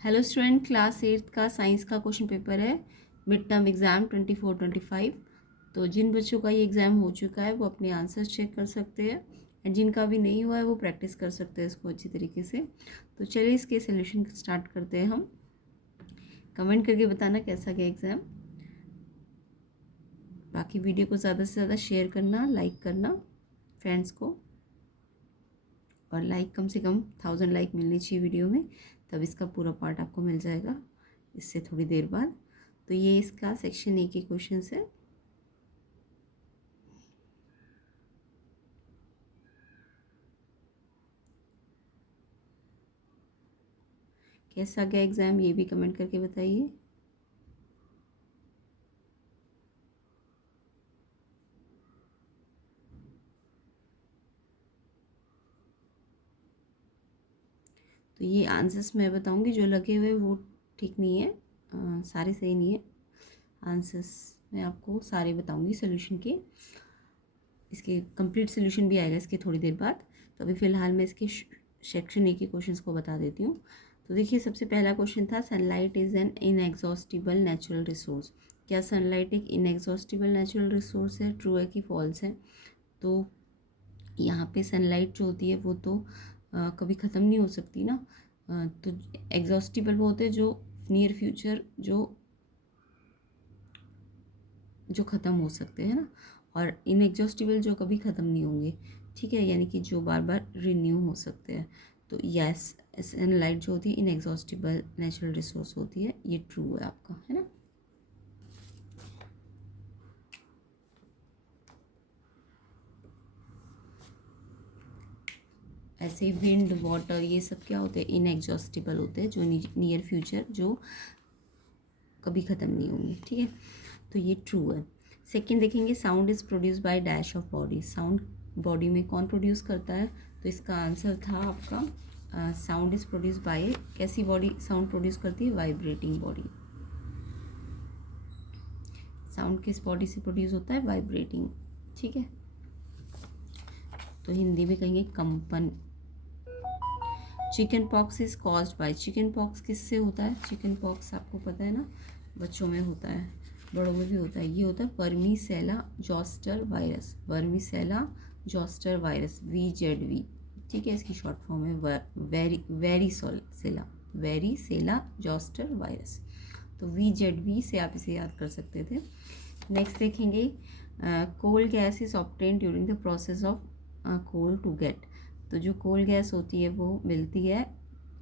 Hello student, class 8 का science का question paper है मिड टर्म एग्ज़ाम 24-25। तो जिन बच्चों का ये एग्ज़ाम हो चुका है वो अपने आंसर्स चेक कर सकते हैं, एंड जिनका भी नहीं हुआ है वो प्रैक्टिस कर सकते हैं इसको अच्छी तरीके से। तो चलिए इसके सोल्यूशन स्टार्ट करते हैं हम। कमेंट करके बताना कैसा गया एग्ज़ाम। बाकी वीडियो को ज़्यादा से ज़्यादा शेयर करना, लाइक करना फ्रेंड्स को, और लाइक कम से कम 1000 लाइक मिलनी चाहिए वीडियो में, तब इसका पूरा पार्ट आपको मिल जाएगा इससे थोड़ी देर बाद। तो ये इसका सेक्शन ए के क्वेश्चन है। कैसा गया एग्ज़ाम ये भी कमेंट करके बताइए। तो ये आंसर्स मैं बताऊंगी, जो लगे हुए वो ठीक नहीं है, सारे सही नहीं है। आंसर्स मैं आपको सारे बताऊंगी सोल्यूशन के, इसके कंप्लीट सोल्यूशन भी आएगा इसके थोड़ी देर बाद। तो अभी फ़िलहाल मैं इसके सेक्शन ए के क्वेश्चंस को बता देती हूँ। तो देखिए, सबसे पहला क्वेश्चन था sunlight is an inexhaustible natural resource. क्या सनलाइट एक इनएग्जॉस्टिबल नेचुरल रिसोर्स है? ट्रू है कि फॉल्स है? तो यहाँ पे सनलाइट जो होती है वो तो कभी ख़त्म नहीं हो सकती ना। तो एग्जॉस्टिबल वो होते हैं जो नियर फ्यूचर जो ख़त्म हो सकते हैं ना, और इनएग्जॉस्टिबल जो कभी ख़त्म नहीं होंगे। ठीक है, यानी कि जो बार बार रिन्यू हो सकते हैं। तो यस, सनलाइट जो होती है इनएग्जॉस्टिबल नेचुरल रिसोर्स होती है, ये ट्रू है आपका, है ना। ऐसे ही विंड, वाटर, ये सब क्या होते हैं? इनएग्जॉस्टिबल होते हैं, जो नियर फ्यूचर जो कभी ख़त्म नहीं होंगे। ठीक है, तो ये ट्रू है। सेकंड देखेंगे, sound is produce by dash of body. Sound body में कौन प्रोड्यूस करता है? तो इसका आंसर था आपका साउंड इज़ प्रोड्यूस बाय, कैसी बॉडी साउंड प्रोड्यूस करती है? Vibrating body. साउंड किस बॉडी से प्रोड्यूस होता है? वाइब्रेटिंग। ठीक है, तो हिंदी में कहेंगे कंपन। Chicken pox is caused by, chicken pox किससे होता है? चिकन पॉक्स आपको पता है ना, बच्चों में होता है, बड़ों में भी होता है। ये होता है varicella zoster virus. Varicella zoster virus, VZV। ठीक है, इसकी शॉर्ट फॉर्म है वेरीसेला जोस्टर वायरस। तो VZV से आप इसे याद कर सकते थे। नेक्स्ट देखेंगे, coal gas is obtain during the process of coal to get. तो जो कोल गैस होती है वो मिलती है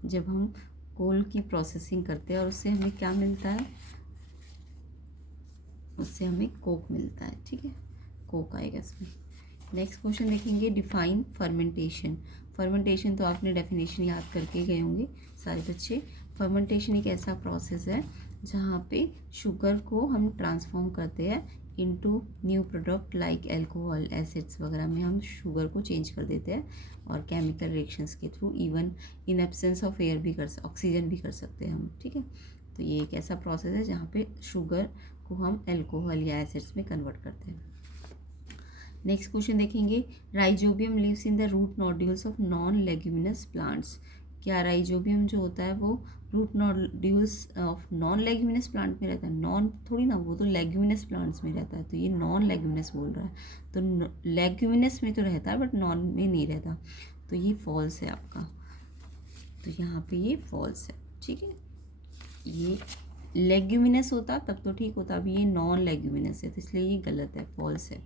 जब हम कोल की प्रोसेसिंग करते हैं, और उससे हमें क्या मिलता है? उससे हमें कोक मिलता है। ठीक है, कोक आएगा इसमें। नेक्स्ट क्वेश्चन देखेंगे, डिफाइन फर्मेंटेशन। फर्मेंटेशन तो आपने डेफिनेशन याद करके गए होंगे सारे बच्चे। फर्मेंटेशन एक ऐसा प्रोसेस है जहाँ पे शुगर को हम ट्रांसफॉर्म करते हैं into new product like alcohol, acids वगैरह में हम शुगर को चेंज कर देते हैं, और केमिकल रिएक्शंस के through, even in absence of air भी ऑक्सीजन भी कर सकते हैं हम। ठीक है, तो ये एक ऐसा प्रोसेस है जहाँ पे शुगर को हम अल्कोहल या एसिड्स में कन्वर्ट करते हैं। नेक्स्ट क्वेश्चन देखेंगे, rhizobium lives in the root nodules of non leguminous plants. क्या राइजोबियम जो होता है वो root nodules of non leguminous plant में रहता है? नॉन थोड़ी ना, वो तो लेग्यूमिनस प्लांट्स में रहता है, तो ये नॉन लेग्यूमिनस बोल रहा है। तो लेग्यूमिनस में तो रहता है बट नॉन में नहीं रहता, तो ये फॉल्स है आपका। तो यहाँ पे ये फॉल्स है। ठीक है, ये लेग्यूमिनस होता तब तो ठीक होता, अभी ये नॉन लेग्यूमिनस है तो इसलिए ये गलत है, फॉल्स है।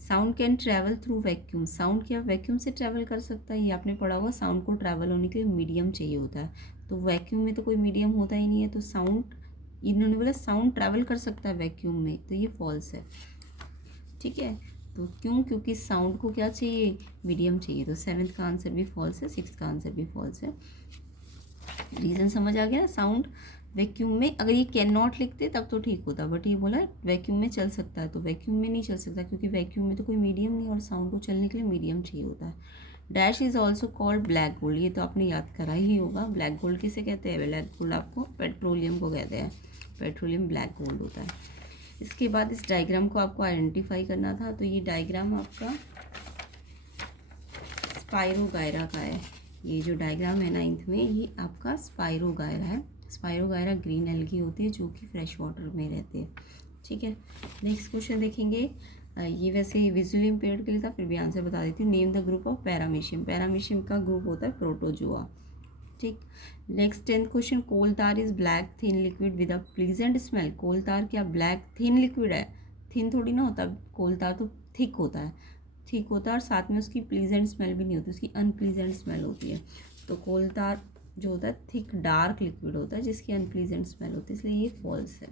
Sound can travel through vacuum. Sound क्या वैक्यूम से ट्रैवल कर सकता है? ये आपने पढ़ा होगा, साउंड को ट्रैवल होने के लिए मीडियम चाहिए होता है, तो वैक्यूम में तो कोई मीडियम होता ही नहीं है। तो साउंड, इन्होंने बोला साउंड ट्रैवल कर सकता है वैक्यूम में, तो ये फॉल्स है। ठीक है, तो क्यों? क्योंकि साउंड को क्या चाहिए? मीडियम चाहिए। तो 7th का आंसर भी फॉल्स है, 6th का आंसर भी फॉल्स है। रीज़न समझ आ गया? साउंड वैक्यूम में, अगर ये कैन नॉट लिखते तब तो ठीक होता, बट ये बोला वैक्यूम में चल सकता है, तो वैक्यूम में नहीं चल सकता क्योंकि वैक्यूम में तो कोई मीडियम नहीं, और साउंड को चलने के लिए मीडियम चाहिए होता है। Dash is also called black gold, ये तो आपने याद करा ही होगा। ब्लैक गोल्ड किसे कहते हैं? ब्लैक गोल्ड आपको पेट्रोलियम को कहते हैं, पेट्रोलियम ब्लैक गोल्ड होता है। इसके बाद इस डायग्राम को आपको आइडेंटिफाई करना था, तो ये डायग्राम आपका स्पायरोगायरा का है। ये जो डायग्राम है 9th में, ये आपका स्पाइरोगायरा है। स्पाइरोगायरा ग्रीन एल्गी होती है जो कि फ्रेश वाटर में रहते हैं, ठीक है। नेक्स्ट क्वेश्चन देखेंगे, ये वैसे विजुअली इम्पेयर्ड के लिए था, फिर भी आंसर बता देती हूँ। Name the group of paramecium. Paramecium का ग्रुप होता है प्रोटोजोआ, ठीक। Next 10th question, coal tar is black thin liquid with a pleasant smell. Coal tar क्या ब्लैक थिन लिक्विड है? थिन थोड़ी ना होता, कोल तार तो थिक होता है, थिक होता है और साथ में उसकी प्लीजेंट स्मेल भी नहीं होती, उसकी अनप्लीजेंट स्मेल होती है। तो कोल तार जो होता है थिक डार्क लिक्विड होता है जिसकी अनप्लीजेंट स्मेल होती है, इसलिए ये फॉल्स है,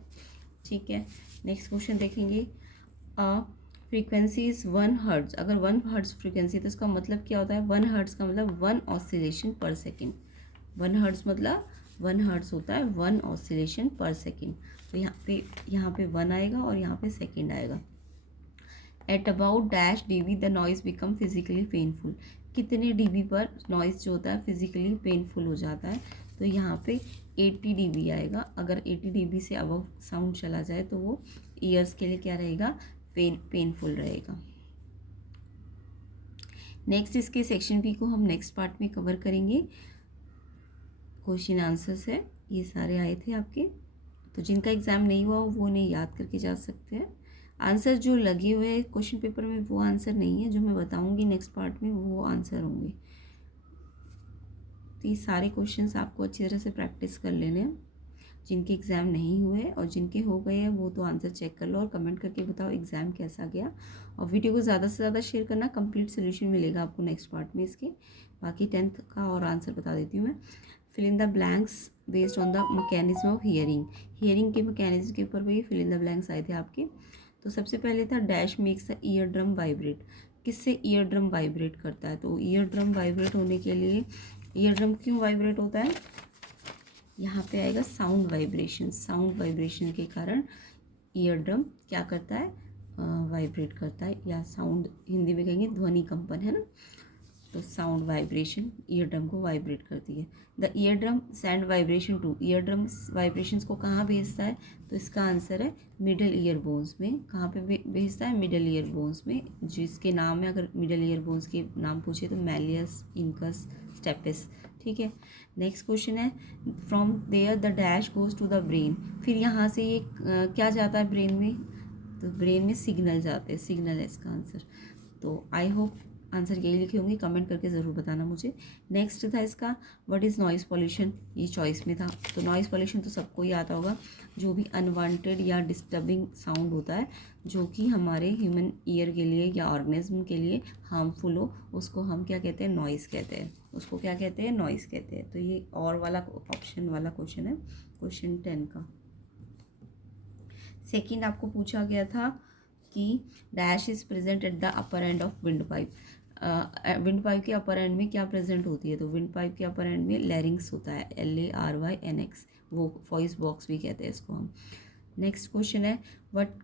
ठीक है। नेक्स्ट क्वेश्चन देखेंगे, फ्रीक्वेंसी इज 1 हर्ट्ज। अगर 1 हर्ट्ज फ्रीक्वेंसी तो इसका मतलब क्या होता है? 1 हर्ट्ज का मतलब 1 ऑसिलेशन पर सेकेंड। 1 हर्ट्ज मतलब 1 हर्ट्ज होता है 1 ऑसिलेशन पर सेकेंड। तो यहाँ पे 1 आएगा और यहाँ पे सेकेंड आएगा। At about dash dB the noise become physically painful. कितने dB पर नॉइज जो होता है फिजिकली पेनफुल हो जाता है? तो यहाँ पे 80 dB आएगा। अगर 80 dB से अबव साउंड चला जाए तो वो ईयर्स के लिए क्या रहेगा? पेनफुल रहेगा। नेक्स्ट इसके सेक्शन बी को हम नेक्स्ट पार्ट में कवर करेंगे। क्वेश्चन आंसर्स है, ये सारे आए थे आपके, तो जिनका एग्ज़ाम नहीं हुआ वो उन्हें याद करके जा सकते हैं। आंसर जो लगे हुए हैं क्वेश्चन पेपर में वो आंसर नहीं है, जो मैं बताऊंगी नेक्स्ट पार्ट में वो आंसर होंगे। तो ये सारे क्वेश्चंस आपको अच्छी तरह से प्रैक्टिस कर लेने हैं। जिनके एग्ज़ाम नहीं हुए और जिनके हो गए हैं वो तो आंसर चेक कर लो और कमेंट करके बताओ एग्ज़ाम कैसा गया। और वीडियो को ज़्यादा से ज़्यादा शेयर करना, कंप्लीट सोल्यूशन मिलेगा आपको नेक्स्ट पार्ट में इसके। बाकी 10th का और आंसर बता देती हूँ मैं। Fill in the blanks based on the mechanism of hearing. Hearing के मैकेनिज्म के ऊपर वही फिल इन द ब्लैंक्स आए थे आपके। तो सबसे पहले था dash makes the ear drum vibrate. किससे ईयर ड्रम वाइब्रेट करता है? तो ईयर ड्रम वाइब्रेट होने के लिए, ईयर ड्रम क्यों वाइब्रेट होता है? यहाँ पे आएगा साउंड वाइब्रेशन। साउंड वाइब्रेशन के कारण ईयर ड्रम क्या करता है? वाइब्रेट करता है, या साउंड हिंदी में कहेंगे ध्वनि कंपन, है ना। तो साउंड वाइब्रेशन ईयर ड्रम को वाइब्रेट करती है। The ear drum send vibration to. Ear drum vibrations को कहाँ भेजता है? तो इसका आंसर है मिडल ईयर बोन्स में। कहाँ पे भेजता है? मिडल ईयर बोन्स में, जिसके नाम है, अगर मिडल ईयर बोन्स के नाम पूछे तो मैलियस, इनकस, स्टेपिस, ठीक है। नेक्स्ट क्वेश्चन है, from there the dash goes to the brain. फिर यहाँ से ये क्या जाता है ब्रेन में? तो ब्रेन में सिग्नल जाते हैं, सिग्नल है इसका आंसर। तो आई होप आंसर यही लिखे होंगे, कमेंट करके ज़रूर बताना मुझे। नेक्स्ट था इसका, व्हाट इज़ नॉइज़ पॉल्यूशन। ये चॉइस में था। तो नॉइज़ पॉल्यूशन तो सबको ही आता होगा, जो भी अनवांटेड या डिस्टर्बिंग साउंड होता है जो कि हमारे ह्यूमन ईयर के लिए या ऑर्गेनिज्म के लिए हार्मफुल हो, उसको हम क्या कहते हैं? नॉइज़ कहते हैं। उसको क्या कहते हैं? नॉइज़ कहते हैं। तो ये और वाला ऑप्शन वाला क्वेश्चन है, क्वेश्चन 10 का। सेकेंड आपको पूछा गया था कि dash is present at the upper end of wind pipe. Wind pipe के अपर एंड में क्या प्रेजेंट होती है? तो विंड पाइप के अपर एंड में लैरिंग्स होता है, LARYNX, वो वॉइस बॉक्स भी कहते हैं इसको हम। नेक्स्ट क्वेश्चन है, what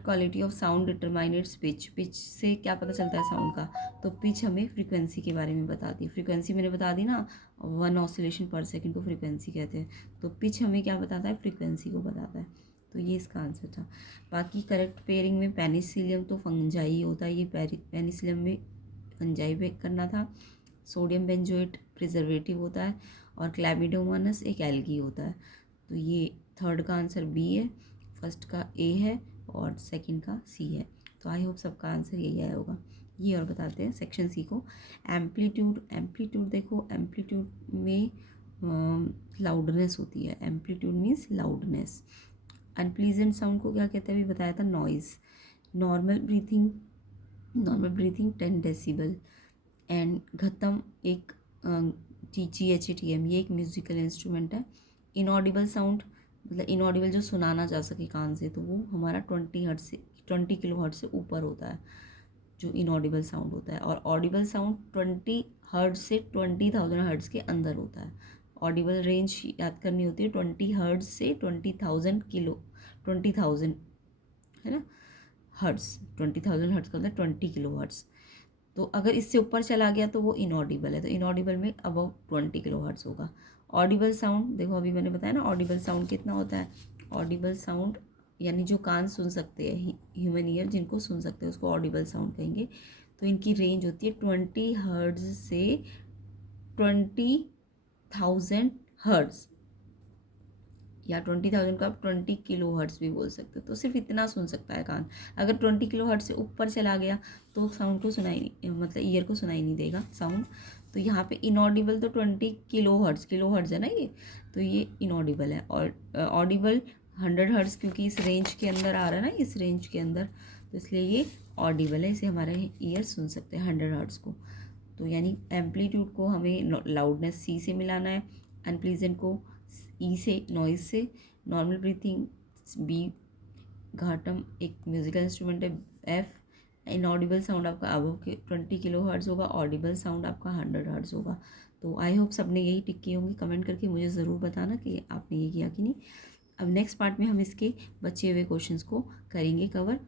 quality of sound determinates pitch. Pitch से क्या पता चलता है साउंड का? तो पिच हमें फ्रीक्वेंसी के बारे में बताती है। फ्रीक्वेंसी मैंने बता दी ना, 1 ऑसिलेशन पर सेकेंड को फ्रीक्वेंसी कहते हैं। तो पिच हमें क्या बताता है? फ्रीक्वेंसी को बताता है। तो ये इसका आंसर था। बाकी करेक्ट पेयरिंग में पेनिसिलियम तो फंजाई होता है, ये पेनिसिलियम में फंजाई पे करना था। सोडियम बेंजोएट प्रिजर्वेटिव होता है और क्लैमिडोमोनास एक एल्गी होता है। तो ये थर्ड का आंसर बी है, फर्स्ट का ए है और सेकंड का सी है। तो आई होप सबका आंसर यही आया होगा। ये और बताते हैं सेक्शन सी को। एम्पलीट्यूड देखो, एम्पलीट्यूड में लाउडनेस होती है। Amplitude means loudness. Unpleasant sound को क्या कहते हैं? अभी बताया था, noise. Normal breathing 10 decibel. And ghatam एक TGHATM, ये एक म्यूजिकल इंस्ट्रूमेंट है। इनऑडिबल साउंड मतलब इनऑडिबल जो सुनाना जा सके कान से, तो वो हमारा 20 किलो हर्ट्ज से ऊपर होता है, जो इनऑडिबल साउंड होता है। और ऑडिबल साउंड 20 हर्ट्ज से 20,000 हर्ट्ज के अंदर होता है। ऑडिबल रेंज याद करनी होती है 20 हर्ट्ज से 20,000 है ना हर्ट्ज। 20,000 हर्ट्ज का मतलब 20 किलो हर्ट्ज। तो अगर इससे ऊपर चला गया तो वो इनऑडिबल है। तो इनऑडिबल में अबव 20 किलो हर्ट्ज होगा। ऑडिबल साउंड देखो, अभी मैंने बताया ना, ऑडिबल साउंड कितना होता है? ऑडिबल साउंड यानी जो कान सुन सकते हैं, ह्यूमन ईयर जिनको सुन सकते हैं, उसको ऑडिबल साउंड कहेंगे। तो इनकी रेंज होती है 20 हर्ट्ज से 20,000 हर्ट्ज, या 20,000 को आप 20 किलो हर्ट्ज भी बोल सकते हो। तो सिर्फ इतना सुन सकता है कान। अगर 20 किलो हर्ट्ज से ऊपर चला गया तो साउंड को सुनाई नहीं, मतलब ईयर को सुनाई नहीं देगा साउंड। तो यहाँ पे इनऑडिबल तो 20 किलो हर्ट्ज है ना ये, तो ये इनऑडिबल है। और ऑडिबल 100 हर्ट्ज, क्योंकि इस रेंज के अंदर आ रहा है ना, इस रेंज के अंदर, तो इसलिए ये ऑडिबल है, इसे हमारे ईयर सुन सकते हैं 100 हर्ट्ज को। तो यानी एम्पलीट्यूड को हमें लाउडनेस सी से मिलाना है, अनप्लीजेंट को ई से, नॉइज से, नॉर्मल ब्रीथिंग बी, घाटम एक म्यूजिकल इंस्ट्रूमेंट है एफ, इनऑडिबल साउंड आपका अबव के 20 किलो हर्ट्ज होगा, ऑडिबल साउंड आपका 100 हर्ट्ज होगा। तो आई होप सबने यही टिक किए होंगे। कमेंट करके मुझे ज़रूर बताना कि आपने ये किया कि नहीं। अब नेक्स्ट पार्ट में हम इसके बचे हुए क्वेश्चंस को करेंगे कवर।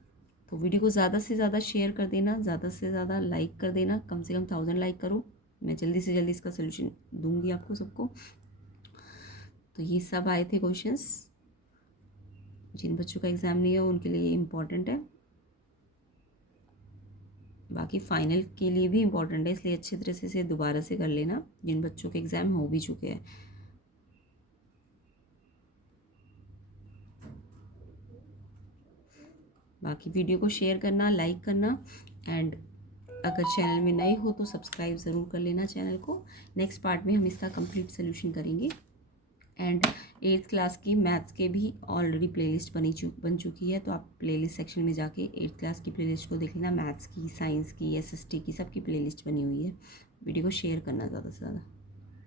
तो वीडियो को ज़्यादा से ज़्यादा शेयर कर देना, ज़्यादा से ज़्यादा लाइक कर देना, कम से कम 1000 लाइक करो, मैं जल्दी से जल्दी इसका सोल्यूशन दूंगी आपको सबको। तो ये सब आए थे क्वेश्चंस, जिन बच्चों का एग्ज़ाम नहीं है उनके लिए इम्पॉर्टेंट है, बाकी फाइनल के लिए भी इम्पॉर्टेंट है, इसलिए अच्छी तरह से इसे दोबारा से कर लेना जिन बच्चों के एग्ज़ाम हो भी चुके हैं। बाकी वीडियो को शेयर करना, लाइक करना, एंड अगर चैनल में नए हो तो सब्सक्राइब ज़रूर कर लेना चैनल को। नेक्स्ट पार्ट में हम इसका कंप्लीट सोल्यूशन करेंगे। एंड 8th क्लास की मैथ्स के भी ऑलरेडी प्लेलिस्ट बन चुकी है, तो आप प्लेलिस्ट सेक्शन में जाके 8th क्लास की प्लेलिस्ट को देख लेना। मैथ्स की, साइंस की, SST की, सबकी प्लेलिस्ट बनी हुई है। वीडियो को शेयर करना ज़्यादा से ज़्यादा।